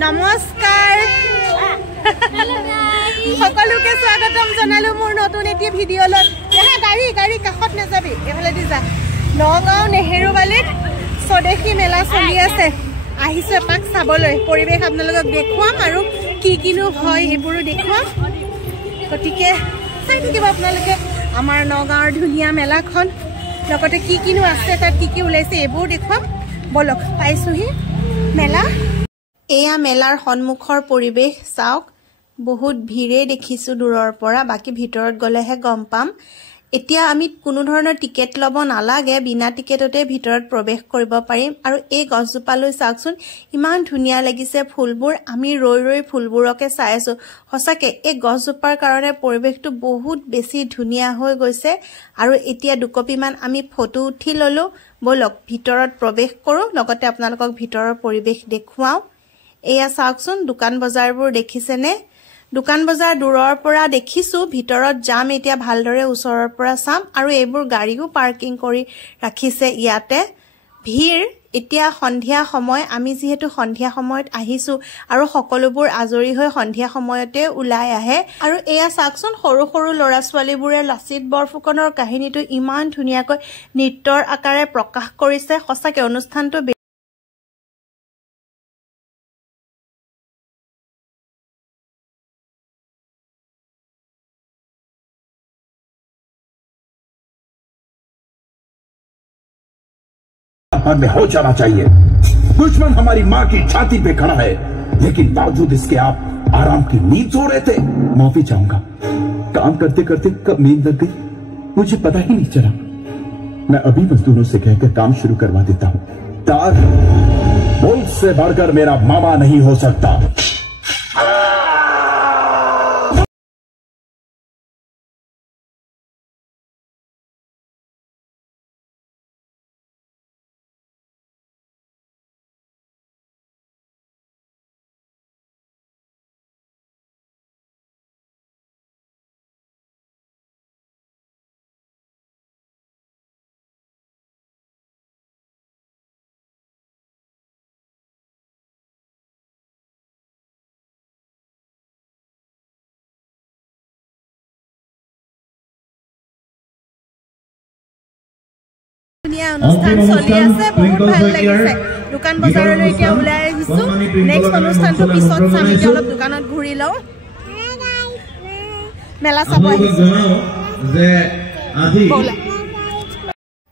নমস্কাৰ সকলোকে স্বাগতম জনালো মোৰ নতুন এটি ভিডিঅ'লৈ এহে গাড়ী কাষত নাযাবি এফালে দি যা নগাঁও নেহেৰুবালিত স্বদেশী মেলা চলি আছে আহিছে পাক চাবলৈ পৰিৱেশ আপোনালোকক দেখুৱাম আৰু কি কিনো হয় এইবোৰো দেখুৱাম গতিকে চাই থাকিব আপোনালোকে আমাৰ নগাঁৱৰ ধুনীয়া মেলাখন লগতে কি কিনো আছে তাত কি ওলাইছে এইবোৰ দেখুৱাম বলক পাইছোহি মেলা এয়া মেলাৰ সন্মুখৰ পৰিৱেশ চাওক বহুত ভিৰে দেখিছো দূৰৰ পৰা বাকি ভিতৰত গলেহে গম পাম এতিয়া আমি কোনো ধৰণৰ টিকেট লব নালাগে বিনা টিকেটতে ভিতৰত প্ৰৱেশ কৰিব পাৰিম আৰু এই গছজোপালৈ চাওকচোন ইমান ধুনীয়া লাগিছে ফুলবোৰ আমি ৰৈ ফুলবোৰকে চাই আছো হসাকে এই গছজোপাৰ কাৰণে পৰিৱেশটো বহুত বেছি ধুনীয়া হৈ গৈছে আৰু এতিয়া দুকপিমান আমি ফটো উঠি ললো বলক ভিতৰত প্ৰৱেশ কৰো লগতে আপোনালোকক ভিতৰৰ পৰিৱেশ দেখুৱাও এয়া চাওকচোন দোকান বজাৰবোৰ দেখিছেনে দোকান বজাৰ দূৰৰ পৰা দেখিছো ভিতৰত যাম এতিয়া ভালদৰে ওচৰৰ পৰা চাম আৰু এইবোৰ গাড়ীও পাৰ্কিং কৰি ৰাখিছে ইয়াতে ভিৰ এতিয়া সন্ধিয়া সময় আমি যেহেতু সন্ধিয়া সময়ত আহিছো আৰু সকলোবোৰ আজৰি হৈ সন্ধিয়া সময়তে ওলাই আহে আৰু এয়া চাওকচোন সৰু লৰা ছোৱালীবোৰে লাচিত বৰফুকনৰ কাহিনীটো ইমান ধুনীয়াকৈ নৃত্যৰ আকাৰে প্ৰকাশ কৰিছে সঁচাকৈ অনুষ্ঠানটো में हो जाना चाहिए दुश्मन हमारी माँ की छाती पे खड़ा है लेकिन बावजूद इसके आप आराम की नींद सो रहे थे माफी चाहूंगा काम करते करते कब नींद लग गई मुझे पता ही नहीं चला मैं अभी मजदूरों से कहकर काम शुरू करवा देता हूँ ताज मुल्क से बढ़कर मेरा मामा नहीं हो सकता অনুষ্ঠান চলি আছে বহুত ভাল লাগিছে দোকান বজাৰলৈ এতিয়া ওলাই আহিছো নেক্সট অনুষ্ঠানটো পিছত চাম এতিয়া অলপ দোকানত ঘূৰি লওঁ মেলা চাব আহিছো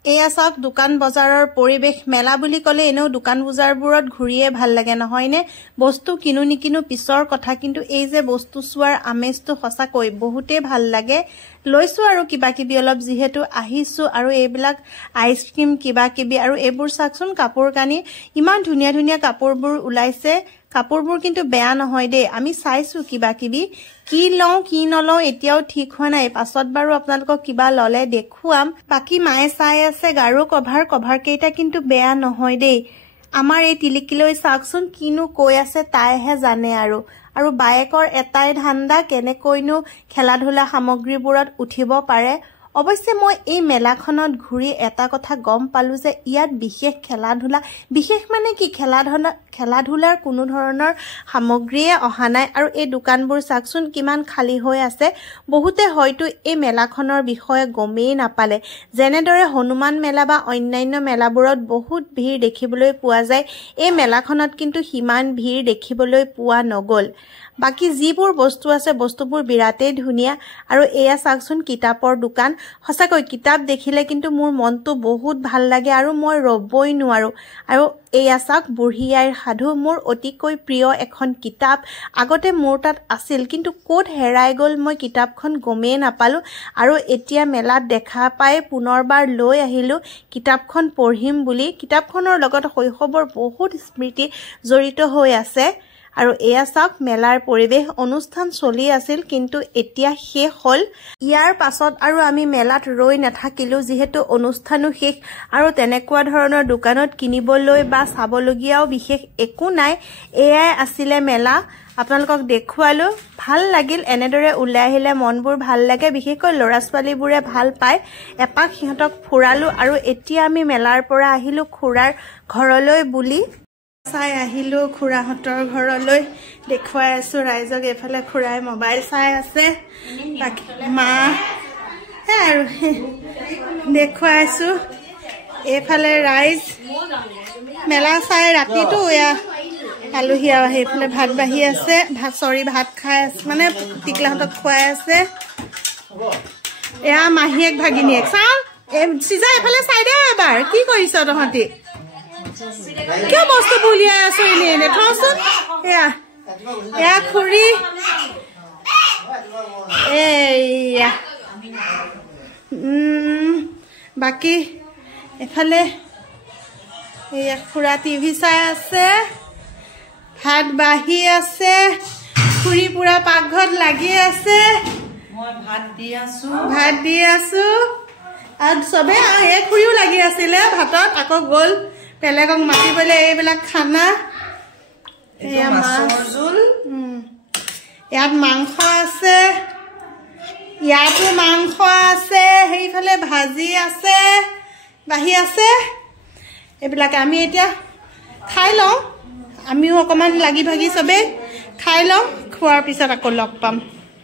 এয়া চাওক দোকান বজাৰৰ পৰিৱেশ মেলা বুলি ক'লে এনেও দোকান বজাৰবোৰত ঘূৰিয়ে ভাল লাগে নহয়নে বস্তু কিনো নিকিনো পিছৰ কথা কিন্তু এই যে বস্তু চোৱাৰ আমেজটো সঁচাকৈ বহুতেই ভাল লাগে লৈছো আৰু কিবাকিবি অলপ যিহেতু আহিছো আৰু এইবিলাক আইচক্ৰীম কিবাকিবি আৰু এইবোৰ চাকচোন কাপোৰ কানি ইমান ধুনীয়া কাপোৰবোৰ ওলাইছে কাপোৰবোৰ কিন্তু বেয়া নহয় দেই আমি চাইছো কিবাকিবি কি লওঁ কি নলওঁ এতিয়াও ঠিক হোৱা নাই পাছত বাৰু আপোনালোকক কিবা ললে দেখুৱাম বাকি মায়ে চাই আছে গাৰু কভাৰ কেইটা কিন্তু বেয়া নহয় দেই আমাৰ এই তিলিকিলৈ চাকচোন কিনো কৈ আছে তাইহে জানে আৰু বায়েকৰ এটাই ধান্দা কেনেকৈনো খেলা ধূলা সামগ্ৰীবোৰত উঠিব পাৰে অৱশ্যে মই এই মেলাখনত ঘূৰি এটা কথা গম পালো যে ইয়াত বিশেষ খেলা ধূলা বিশেষ মানে কি খেলা ধূলাৰ কোনো ধৰণৰ সামগ্ৰীয়ে অহা নাই আৰু এই দোকানবোৰ চাকচোন কিমান খালী হৈ আছে বহুতে হয়তো এই মেলাখনৰ বিষয়ে গমেই নাপালে যেনেদৰে হনুমান মেলা বা অন্যান্য মেলাবোৰত বহুত ভিৰ দেখিবলৈ পোৱা যায় এই মেলাখনত কিন্তু সিমান ভিৰ দেখিবলৈ পোৱা নগল বাকি যিবোৰ বস্তু আছে বস্তুবোৰ বিৰাটেই ধুনীয়া আৰু এয়া চাকচোন কিতাপৰ দোকান সঁচাকৈ কিতাপ দেখিলে কিন্তু মোৰ মনটো বহুত ভাল লাগে আৰু মই ৰবই নোৱাৰো আৰু এয়া চাক বুঢ়ী আইৰ সাধু মোৰ অতিকৈ প্ৰিয় এখন কিতাপ আগতে মোৰ তাত আছিল কিন্তু ক'ত হেৰাই গ'ল মই কিতাপখন গমেই নাপালো আৰু এতিয়া মেলাত দেখা পাই পুনৰবাৰ লৈ আহিলো কিতাপখন পঢ়িম বুলি কিতাপখনৰ লগত শৈশৱৰ বহুত স্মৃতি জড়িত হৈ আছে আৰু এয়া চাওক মেলাৰ পৰিৱেশ অনুষ্ঠান চলি আছিল কিন্তু এতিয়া শেষ হল ইয়াৰ পাছত আৰু আমি মেলাত ৰৈ নাথাকিলো যেহেতু অনুষ্ঠানো শেষ আৰু তেনেকুৱা ধৰণৰ দোকানত কিনিবলৈ বা চাবলগীয়াও বিশেষ একো নাই এয়াই আছিল মেলা আপোনালোকক দেখুৱালো ভাল লাগিল এনেদৰে ওলাই আহিলে মনবোৰ ভাল লাগে বিশেষকৈ লৰা ছোৱালীবোৰে ভাল পায় এপাক সিহঁতক ফুৰালো আৰু এতিয়া আমি মেলাৰ পৰা আহিলো খুৰাৰ ঘৰলৈ বুলি চাই আহিলো খুৰাহঁতৰ ঘৰলৈ দেখুৱাই আছো ৰাইজক এফালে খুৰাই মোবাইল চাই আছে বাকি মা আৰু দেখুৱাই আছো এফালে ৰাইজ মেলা চাই ৰাতিটো এয়া আলহী সেইফালে ভাত বাঢ়ি আছে ভাত খাই আছে মানে টিকলাহঁতক খুৱাই আছে এয়া মাহীয়েক ভাগিনীয়েক চাও সিজা এফালে চাই দে এবাৰ কি কৰিছ তহঁতি কিয় বস্তু বুলিয়াই আছো এনে থচোন এয়া খুৰী এয়া বাকি এফালে এয়া খুৰা টিভি চাই আছে ভাত বাঢ়ি আছে খুৰী পুৰা পাকঘৰত লাগি আছে মই ভাত দি আছো আৰু সবে এই খুৰীও লাগি আছিলে ভাতত আকৌ গ'ল বেলেগক মাতিবলে এইবিলাক খানা এয়া মাছৰ জোল ইয়াত মাংস আছে ইয়াতো মাংস আছে সেইফালে ভাজি আছে বাঢ়ি আছে এইবিলাক আমি এতিয়া খাই লওঁ আমিও অকমান লাগি ভাগি সবে খাই লওঁ খোৱাৰ পিছত আকৌ লগ পাম